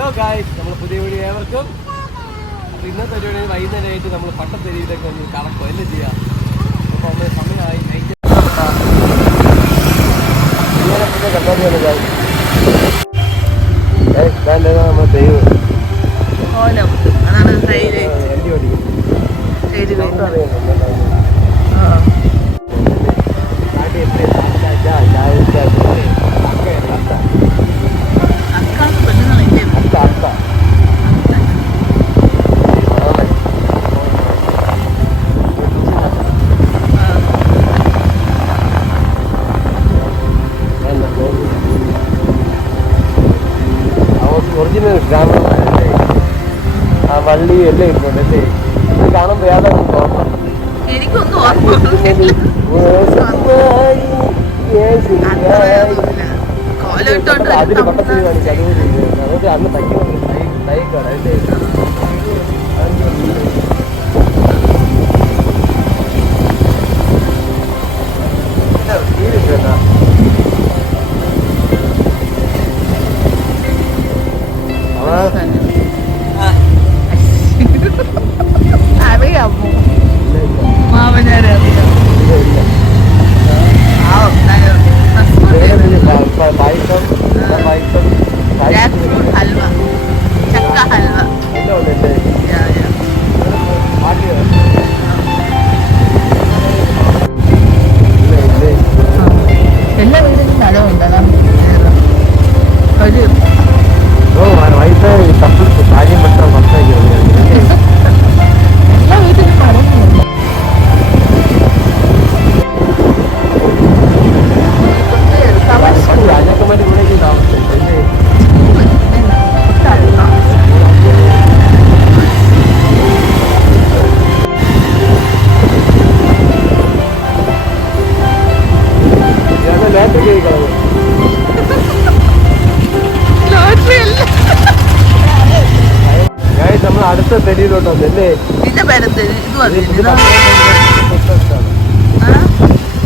Hello guys, നമ്മൾ പുതിയ video ഏവർക്കും. ഇന്നത്തെ പരിപാടി വൈകുന്നേരമായിട്ട് നമ്മൾ പട്ടത്തെരിയിലേക്ക് ഒന്ന് കറക്കും എല്ലാം ചെയ്യാം. അപ്പോൾ നമ്മൾ സമയമായി നമ്മൾ ദൈവം ഒറിജിനൽ ഗ്രാമീണല്ലേ, ആ വള്ളി എല്ലാം ഇരിക്കുന്നുണ്ടല്ലേ. ഇത് കാണുമ്പോൾ യാതൊന്നും തോന്നാം. അതിന് പട്ടത്തിൽ കാണിച്ചു അതുകൊണ്ട് അന്ന് തയ്ക്കാണ് അല്ലേ. തീരുണ്ടാ അറിയാമോ മാമനറിയാം ഹൽവ ചക്ക ഹൽവ എല്ലാ വീടിനും സ്ഥലമുണ്ടല്ലോ. ഒരു വൈകിട്ട് കപ്പിൾസ് കാര്യം പെട്ടെന്ന് സംസാരിക്കുന്നത് എല്ലാ വീട്ടിലും പറയുന്നുണ്ട്. രാജാക്കന്മാരുടെ കൂടെ താമസിച്ചല്ലേ. ലാൻഡ് കേൾക്കണം. നമ്മൾ അടുത്ത തെരിയിലോട്ട് വന്നല്ലേ.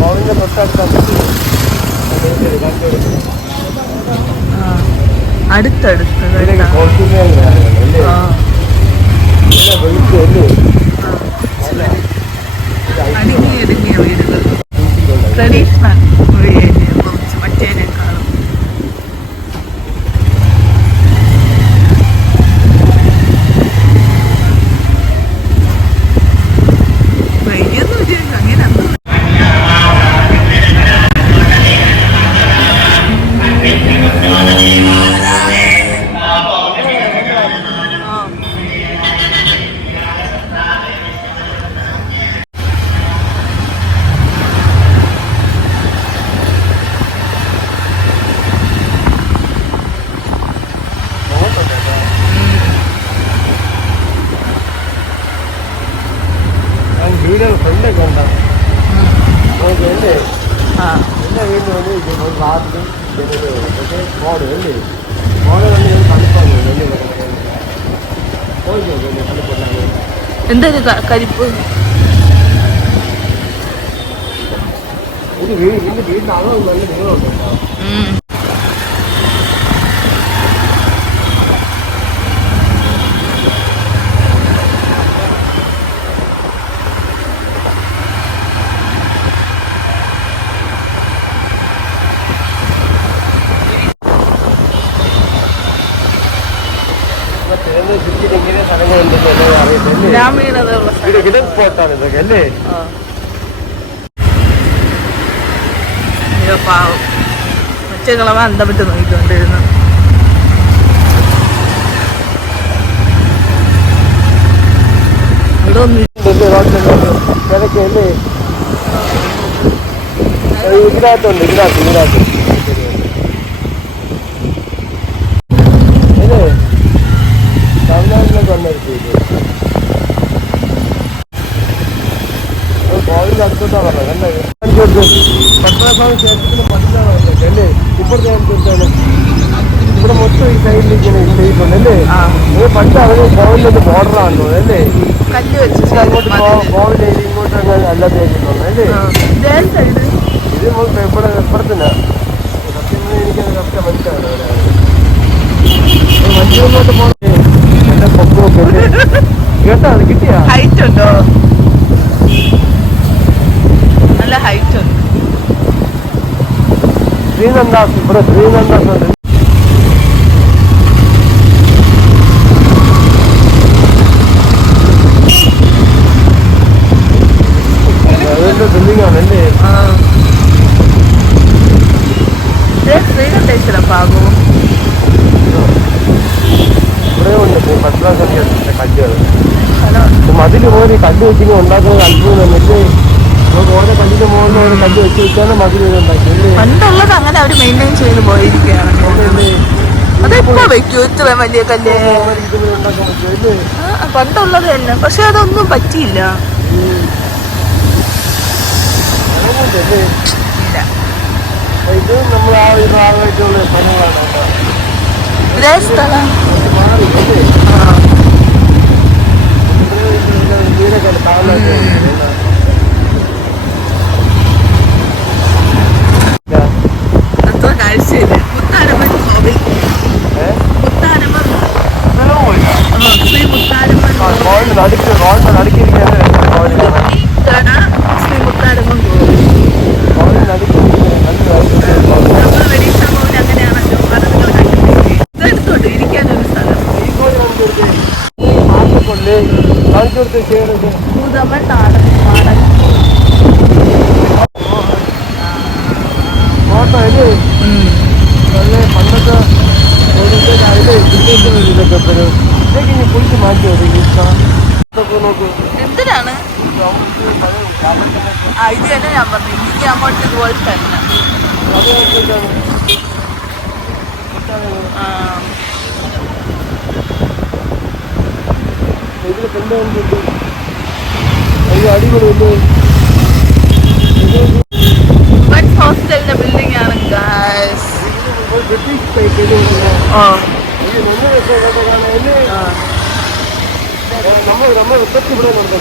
കോവിന്റെ തൊട്ടടുത്താണ്. അടുത്തടുത്ത് ഇടുങ്ങിയ വീടുകൾ ട്രഡീഷണൽ കുറച്ച് മറ്റേനേക്കാളും. വീടുകൾ ഫ്രണ്ടൊക്കെ ഉണ്ടാവും. എൻ്റെ എൻ്റെ വീട്ടിൽ വന്ന് റാത്തും പക്ഷേ മോഡ് അല്ലേ. മോഡ് വന്ന് ഞാൻ തണുപ്പാണ് വലിയ പോയിക്കോട്ടെ തണുപ്പുണ്ടാകും. എന്തൊരു കരിപ്പ് ഇത് വീടിൻ്റെ അളവ് നല്ല നീളമുണ്ടോ. സ്പോട്ടാണ് ഇതൊക്കെ അല്ലേ. പാവം ഒച്ചകളവ അന്തപ്പെട്ട് നോക്കിക്കൊണ്ടിരുന്നു. കിടക്കല്ലേ. ഇതിനകത്തുണ്ട് ഇതിനകത്ത് അല്ലേ. തമിഴ്നാട്ടിലേക്ക് വന്നെടുത്തില്ലേ. കോവിഡിന്റെ അടുത്തോട്ടാ പറഞ്ഞത് അല്ലേ. പത്മനാഭസ്വാമി ക്ഷേത്രത്തിന് മനസ്സിലാവുന്നത് അല്ലേ. ഇപ്പോഴത്തെ അനുസരിച്ചാണ് ഇവിടെ മൊത്തം ഈ സൈഡിൽ ഇങ്ങനെ ചെയ്തിട്ടുണ്ട് അല്ലേ. പണ്ട് അവര് കോവിലൊന്ന് ബോർഡറാണെന്ന് തോന്നുന്നു അല്ലേ. അങ്ങോട്ട് കോവിൽ ഇങ്ങോട്ട് അങ്ങനെ അല്ല തേച്ചിട്ടുണ്ട് അല്ലേ. ഇത് ഇവിടെ ഇപ്പുറത്തില്ല. സത്യം എനിക്കത് കറക്റ്റ് മനസ്സിലാണ്. മഞ്ജു ഇങ്ങോട്ട് പോണേ എന്റെ പൊക്കമൊക്കെ കേട്ടോ അത് കിട്ടിയാ ഹൈറ്റ് ഉണ്ടോ? നല്ല ഹൈറ്റ് ഉണ്ട്. ശ്രീനന്ദാസ് ഇവിടെ ശ്രീനന്ദാസ് ഉണ്ട്. അതിന്റെ ബിൽഡിംഗ് ആണല്ലേ? ശ്രീകണ്ഠേശ്വര ഭാഗവും ഇവിടെ ഉണ്ട് പത്രാസൊക്കെ കല്ലുകൾ. മതില് പോലെ കല്ല് വെച്ചിട്ട് ഉണ്ടാക്കുന്നത് അത്ഭുതം തന്നെയല്ലേ? നമുക്ക് ഓരോ കല്ലിന്റെ മുകളിൽ ഓരോ കല്ല് വെച്ച് വെച്ചാണ് മതിൽ ഉണ്ടാക്കിയല്ലേ? പണ്ടുള്ളത് അങ്ങനെ അവർ മെയിൻറ്റെയിൻ ചെയ്ത് പോയിരിക്കുകയാണ്. അതെപ്പോ വെക്കൂ ഇത്ര വലിയ കല്ല്? ഉണ്ടാക്കാൻ പറ്റുമല്ലേ? പണ്ടുള്ളത് തന്നെ, പക്ഷെ അതൊന്നും പറ്റിയില്ല. ഇത് നമ്മൾ ആ ഒരു ഭാഗമായിട്ടുള്ള സ്ഥലങ്ങളാണ്. ഇതേ സ്ഥലം വീടൊക്കെ താമസം അത്ര കാഴ്ചയില്ല. മുത്താരമ്മൻ കോവിൽ, മുത്താരമ്മൻ ശ്രീ മുത്താരമ്മൻ റോഡിന്റെ നടുക്കിരിക്കുകയാണ് ശ്രീ മുത്താരമ്മൻ കോവിൽ. റോഡിന്റെ നടുക്കിരിക്കുകയാണ്. നമ്മൾ വെടിച്ച കോവിൽ അങ്ങനെയാണല്ലോ. ഇതെടുത്തോട്ട് ഇരിക്കാനൊരു സ്ഥലം. ഭൂതമൻ നാടൻ ഫോട്ടോ അല്ലേ? പണ്ടത്തെ ഇതൊക്കെ ഇനി കുളിച്ച് മാറ്റി നോക്കൂ. എന്തിനാണ്? ഇത് തന്നെ ഞാൻ പറഞ്ഞു. ഇനി അങ്ങോട്ട് ഇതുപോലെ തന്നെ. ഇതിൽ കണ്ടുകൊണ്ടിട്ട് അയ്യോ അടിപൊളിയല്ലേ? ഹോസ്റ്റലിന്റെ ബിൽഡിംഗ് ആണ് ഗായ്സ്. നമ്മൾ റിസർച്ച് ഇവിടെ കൊടുത്ത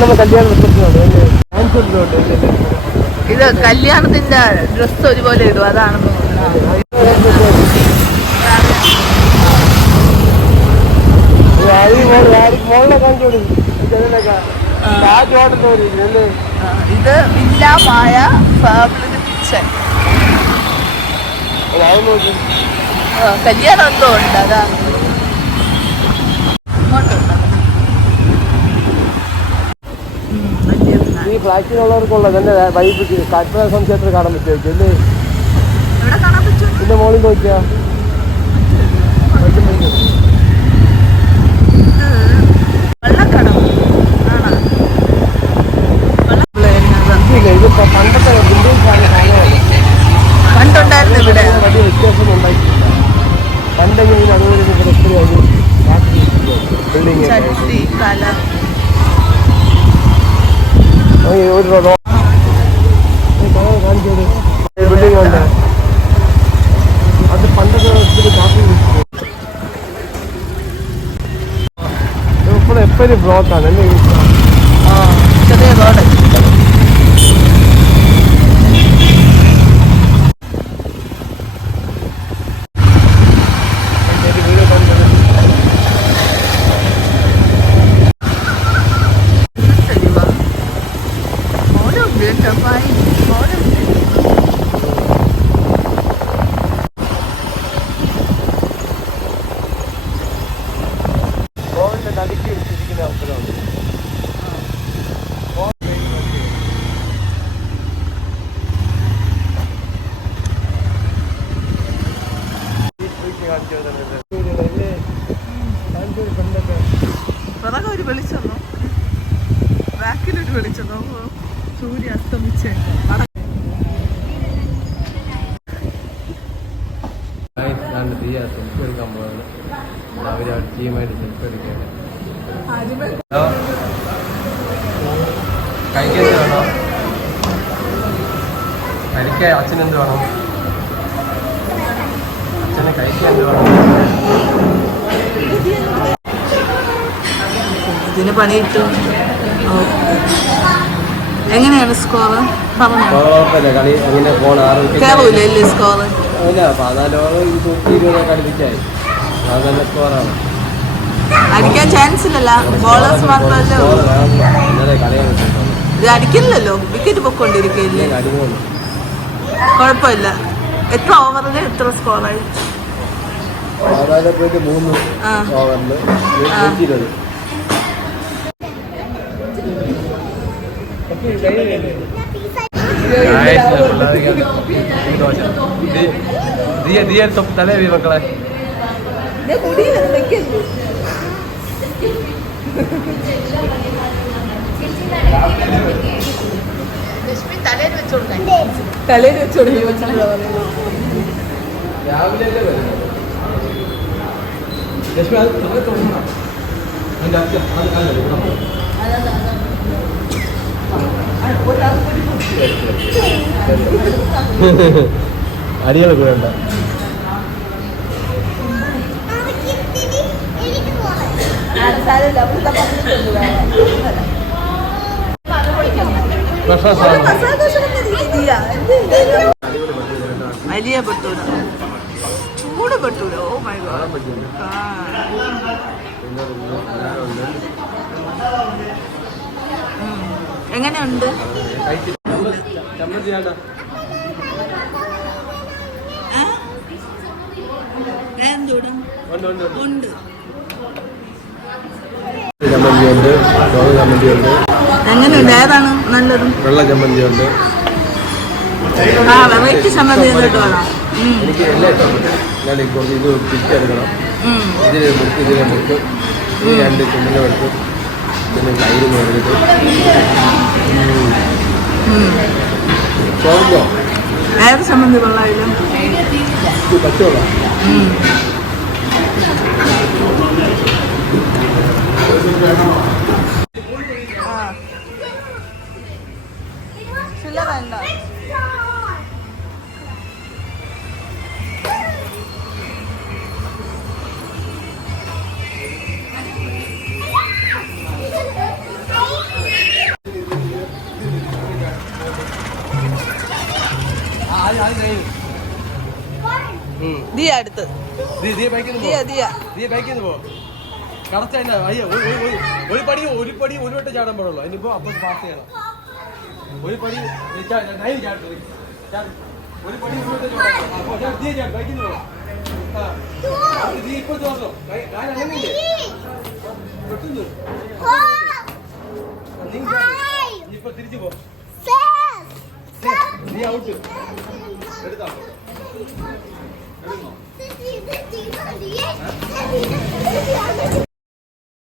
നമ്മൾ കല്യാണ റിസർച്ച്. ഇത് കല്യാണത്തിന്റെ ഡ്രസ് ഒരുപോലെ ഇടും, അതാണെന്ന് മോളിലെ കാണിച്ചോളൂ. ഇത് വില്ലാമായ ഫാമിലി കിച്ചൺ. കല്യാണം എന്തോ ഉണ്ട്, അതാ ഈ ഫ്ലാറ്റിനുള്ളവർക്കുള്ളത് എന്റെ വൈഫ് കാറ്റുരാസം ക്ഷേത്രം കാണാൻ പറ്റുമായിരിക്കും അല്ലേ? ഇതിന്റെ മോളിൽ നോക്കിയാ ഇത് പണ്ടത്തെ ബിൽഡിംഗ് പണ്ടുണ്ടായിരുന്നു ഇവിടെ. വലിയ വ്യത്യാസമൊന്നും ഉണ്ടായിട്ടില്ല. പണ്ടെങ്കിൽ അതുപോലെ ബിൽഡിംഗ് ഒരു കാണിച്ചത് ബിൽഡിംഗ് ഉണ്ട്. അത് പണ്ടത്തെ കാപ്പി ഇപ്പോൾ എപ്പോഴും ബ്ലോക്കാണ് അല്ലേ? ചെറിയ റോഡ്. ഒരു വെളിച്ചെന്നോ ബാക്കിലൊരു വെളിച്ചെന്നോ സൂര്യ അസ്തമിച്ച് കഴിക്കാൻ അച്ഛനെന്ത് വേണം? അച്ഛനെ കഴിക്കാൻ എന്ത് വേണം? ഇതിന് പണി കിട്ടും. എങ്ങനെയാണ് സ്കോർ പറഞ്ഞു കുഴപ്പമില്ല കളി അങ്ങനെ പോണം 6 wicket. കേറൂലല്ലേ സ്കോർ ഇല്ല 14 ഓവർ 120 കളിപ്പിച്ചായി. അത് നല്ല സ്കോറാണ്. അടിക്കാൻ ചാൻസ് ഇല്ലല്ല ബോളേഴ്സ് മാത്രമല്ലേ ഉള്ളൂ. ഇന്നലെ കളിയാണ് ഇത് അടിക്കില്ലല്ലോ വിക്കറ്റ് പൊക്കൊണ്ടിരിക്കില്ലേ അടിക്കുന്നു. കുഴപ്പമില്ല. എത്ര ഓവറിൽ എത്ര സ്കോറായി? പോയിട്ട് 3 ഓവറിൽ 120. തലേ മക്കളെ തലയിൽ വെച്ചോളൂ. രാവിലെ ലക്ഷ്മി അത് തലേ തുടങ്ങണം. അടികൾ കൂടെ ഉണ്ട്. വലിയ പെട്ടൂല ചൂട് പെട്ടൂല. Oh my God. എങ്ങനെയുണ്ട്? ഉണ്ട്. ചമ്മന്തിയുണ്ട്, ചോറ് ചമ്മന്തിയുണ്ട്. എങ്ങനെയുണ്ട്? ഏതാണ് നല്ലത്? വെള്ള ചമ്മന്തിയുണ്ട്. ആ വെറൈറ്റി ചമ്മന്തി എന്നിട്ട് വേണം. എനിക്ക് എല്ലാം ഇഷ്ടപ്പെട്ടു. ഞാൻ കുറച്ച് ഇത് പിച്ചെടുക്കണം. ഇതിലെ മുക്ക് ഈ 2 ചുണ്ടിനെ എടുക്കും. പിന്നെ കയ്യിൽ എടുത്തിട്ട് ചോറിക്കോ ഏത് ചമ്മന്തി കൊള്ളായാലും പച്ചവെള്ളം. ദിയ അടുത്ത് ഒരു വട്ടം ചാടാൻ പാടുള്ളൂ. അതിനിപ്പോ അപ്പൊ പാസ് ചെയ്യണം. ഒരു പടി ഇപ്പൊ ഇപ്പൊ തിരിച്ചു പോ. നീ ഔട്ട് എടുത്തോ.